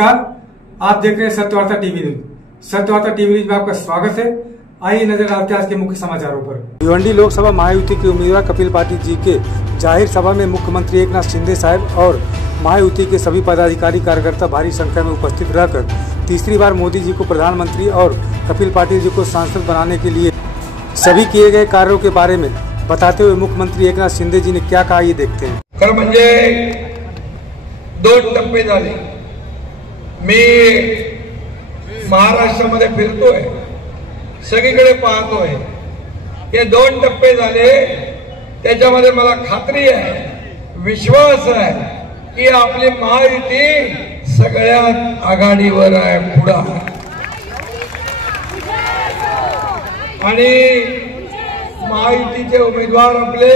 नमस्कार, आप देख रहे हैं Satyavarta TV news. Satyavarta TV news में आपका स्वागत है। आइए नजर डालते हैं आज के मुख्य समाचारों पर। भिवंडी लोकसभा महायुति के उम्मीदवार कपिल पाटिल जी के जाहिर सभा में मुख्यमंत्री एकनाथ शिंदे साहब और महायुति के सभी पदाधिकारी कार्यकर्ता भारी संख्या में उपस्थित रहकर तीसरी बार मोदी जी को प्रधानमंत्री और कपिल पाटिल जी को सांसद बनाने के लिए सभी किए गए कार्यों के बारे में बताते हुए मुख्यमंत्री एकनाथ शिंदे जी ने क्या कहा, ये देखते हैं। खरं म्हणजे 2 टप्पे झाले। मी महाराष्ट्रामध्ये फिरतोय, सगळीकडे पाहतोय, हे 2 टप्पे झाले। त्याच्यामध्ये मला खात्री आहे, विश्वास आहे की आपली महायुती सगळ्यात आघाडीवर आहे, पुढे आहे। आणि महायुतीचे उमेदवार आपले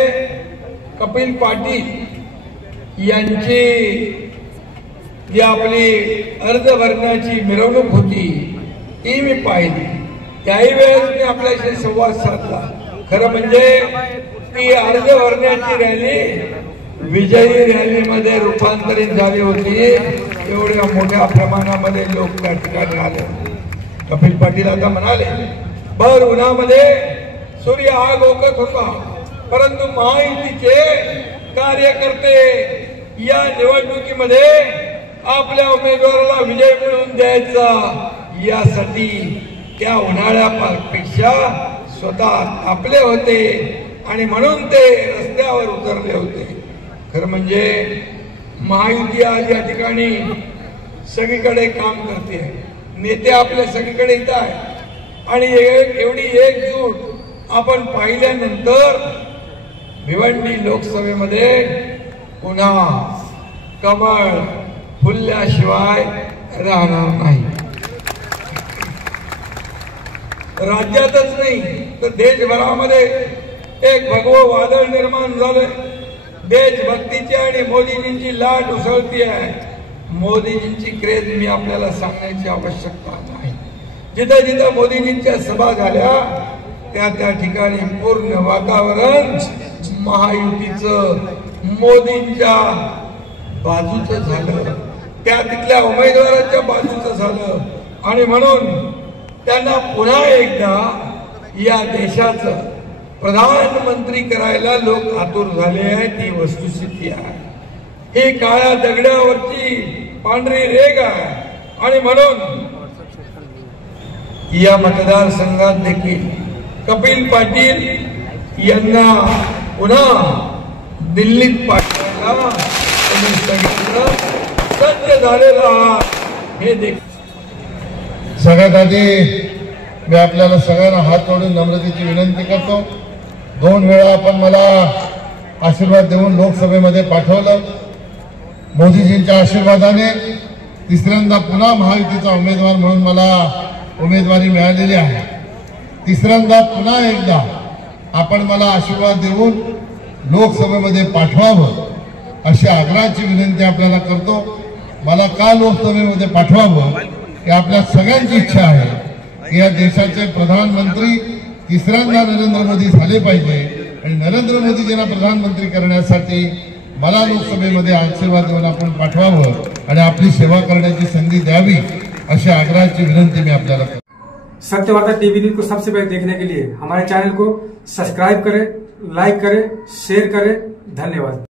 कपिल पाटील यांची जी आपली अर्ज भरण्याची मिरवणूक होती ती मी पाहिली। त्याही वेळेस मी आपल्याशी संवाद साधला। खरं म्हणजे ती अर्ज भरण्याची रॅली विजयी रॅलीमध्ये रूपांतरित झाली होती। एवढ्या मोठ्या प्रमाणामध्ये लोक त्या ठिकाणी आले। कपिल पाटील आता म्हणाले, भर उन्हामध्ये सूर्य आग ओकत होता, परंतु महायुतीचे कार्यकर्ते या निवडणुकीमध्ये आपल्या उमेदवाराला विजय मिळवून द्यायचा, यासाठी त्या उन्हाळ्यापेक्षा स्वतः आपले होते आणि म्हणून ते रस्त्यावर उतरले होते। खरं म्हणजे महायुती आज या ठिकाणी सगळीकडे काम करते, नेते आपले सगळीकडे येत आहेत आणि एवढी एकजूट आपण पाहिल्यानंतर भिवंडी लोकसभेमध्ये पुन्हा कमळ फुलल्याशिवाय राहणार नाही। राज्यातच नाही तर देशभरामध्ये एक भगवं वादळ निर्माण झालंय। देशभक्तीची आणि मोदीजींची लाट उसळती आहे। मोदीजींची क्रेज मी आपल्याला सांगण्याची आवश्यकता नाही। जिथे जिथे मोदीजींच्या सभा झाल्या त्या ठिकाणी पूर्ण वातावरण महायुतीचं मोदींच्या बाजूचं झालं, त्या तिथल्या उमेदवाराच्या बाजूचं झालं आणि म्हणून त्यांना पुन्हा एकदा या देशाचं प्रधानमंत्री करायला लोक आतुर झाले आहेत। ही वस्तुस्थिती आहे। ही काळ्या दगडावरची पांढरी रेघ आहे आणि म्हणून या मतदारसंघात देखील कपिल पाटील यांना पुन्हा दिल्लीत पाठवायला सज्ज झालेला हे देख। सगळ्यात आधी मी आपल्याला सगळ्यांना हात जोडून नम्रतेची विनंती करतो। 2 वेळा आपण मला आशीर्वाद देऊन लोकसभेमध्ये पाठवलं। मोदीजींच्या आशीर्वादाने तिसऱ्यांदा पुन्हा महायुतीचा उमेदवार म्हणून मला उमेदवारी मिळालेली आहे। तिसऱ्यांदा पुन्हा एकदा आपण मला आशीर्वाद देऊन लोकसभेमध्ये पाठवावं अशी आग्रहाची विनंती आपल्याला करतो। मला का लोकसभेमध्ये पाठवावं ही आपल्या सगळ्यांची इच्छा आहे की या देशाचे प्रधानमंत्री तिसऱ्यांदा नरेंद्र मोदी झाले पाहिजे आणि नरेंद्र मोदीजींना प्रधानमंत्री करण्यासाठी मला लोकसभेमध्ये आशीर्वाद देऊन आपण पाठवावं आणि आपली सेवा करण्याची संधी द्यावी अशी आग्रहाची विनंती मी आपल्याला करतो। सत्यवार्ता टीवी न्यूज को सबसे पहले देखने के लिए हमारे चैनल को सब्सक्राइब करें, लाइक करें, शेयर करें। धन्यवाद।